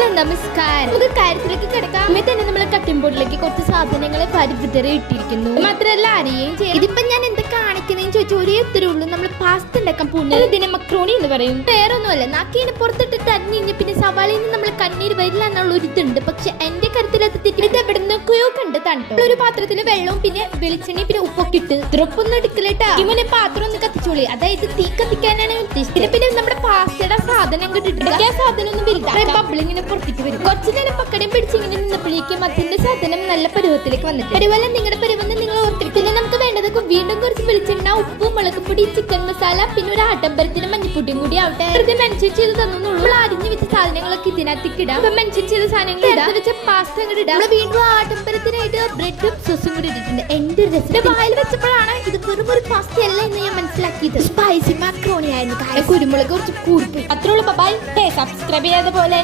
നമസ്കാരം. നമുക്ക് കാര്യത്തിലേക്ക് കിടക്കാം. തന്നെ നമ്മൾ കട്ടിംഗ് ബോർഡിലേക്ക് കുറച്ച് സാധനങ്ങളെ പരിവിതറി ഇട്ടിരിക്കുന്നു. മാത്രമല്ല അറിയുകയും ചെയ്യും. ഇതിപ്പോ ഞാൻ എന്താ കാണിക്കുന്നതെന്ന് ചോദിച്ചാൽ ഒരേ ഉത്തരവുള്ളൂ. നമ്മൾ പാസ്ത ഉണ്ടാക്കാൻ പോകുന്നത് ഇതിനെ മക്രോണി എന്ന് പറയും. വേറൊന്നുമല്ല, നാക്കിനെ പുറത്തിട്ടിട്ട് അരിഞ്ഞ് പിന്നെ സവാളയിൽ നിന്ന് നമ്മൾ കണ്ണീര് വരില്ല എന്നുള്ള ഒരു ഇതുണ്ട്. പക്ഷെ എന്റെ കാര്യത്തിലത് തെറ്റി. ഇത് എവിടെ നിന്നൊക്കെയോ കണ്ടതാണ്. ഒരു പാത്രത്തിൽ വെള്ളവും പിന്നെ വെളിച്ചെണ്ണയും പിന്നെ ഉപ്പൊക്കെ ഇട്ട് ഇത്രപ്പൊന്നും എടുക്കലേട്ടാ. ഇവനെ പാത്രം ഒന്ന് കത്തിച്ചോളി. അതായത് തീ കത്തിക്കാനാണ് ഉദ്ദേശിച്ചത്. പിന്നെ നമ്മുടെ പാസ്തയുടെ സാധനം കിട്ടിട്ട് ആ സാധനം ഒന്നും വരില്ല. ബബിളിങ്ങനെ പുറത്തേക്ക് വരും. കുറച്ചു നേരം പക്കടയും പിടിച്ചിങ്ങനെ നിന്നപ്പോഴേക്കും അതിന്റെ സാധനം നല്ല പരുവത്തിലേക്ക് വന്നിട്ട് അതുപോലെ നിങ്ങളുടെ പരുവന്ന് നിങ്ങൾ ഓർത്തിരിക്കും. പിന്നെ നമുക്ക് വേണ്ടതൊക്കെ വീണ്ടും കുറച്ച് വെളിച്ചെണ്ണ, ഉപ്പ്, മുളക് പൊടി, ചിക്കൻ മസാല, പിന്നെ ഒരു ആട്ടമ്പരത്തിന് മഞ്ഞപ്പൊടിയും കൂടി ആവട്ടെ. വെറുതെ മെൻഷൻ ചെയ്ത് തന്നുള്ളൂ. അരിഞ്ഞു വെച്ച സാധനങ്ങളൊക്കെ ഇതിനകത്തേക്ക് ഇടാം. അപ്പൊ മെൻഷൻ ചെയ്ത സാധനങ്ങൾ ഇടാം. വെച്ച പാസ്ത അങ്ങോട്ട് ഇടാം. വീണ്ടും ആട്ടമ്പരത്തിനായിട്ട് ബ്രെഡും സോസും കൂടി ഇട്ടിട്ടുണ്ട്. എന്റെ രസം വായിൽ വെച്ചപ്പോഴാണ് ഇത് വെറും ഒരു പാസ്ത അല്ല എന്ന് ഞാൻ മനസ്സിലാക്കിയത്. സ്പൈസി മാക്രോണി ആയിരുന്നു. കുരുമുളക് കുറച്ച് കൂടിപ്പോയി. അത്രയുള്ളൂ. ബൈ. സബ്സ്ക്രൈബ് ചെയ്യാതെ പോലെ.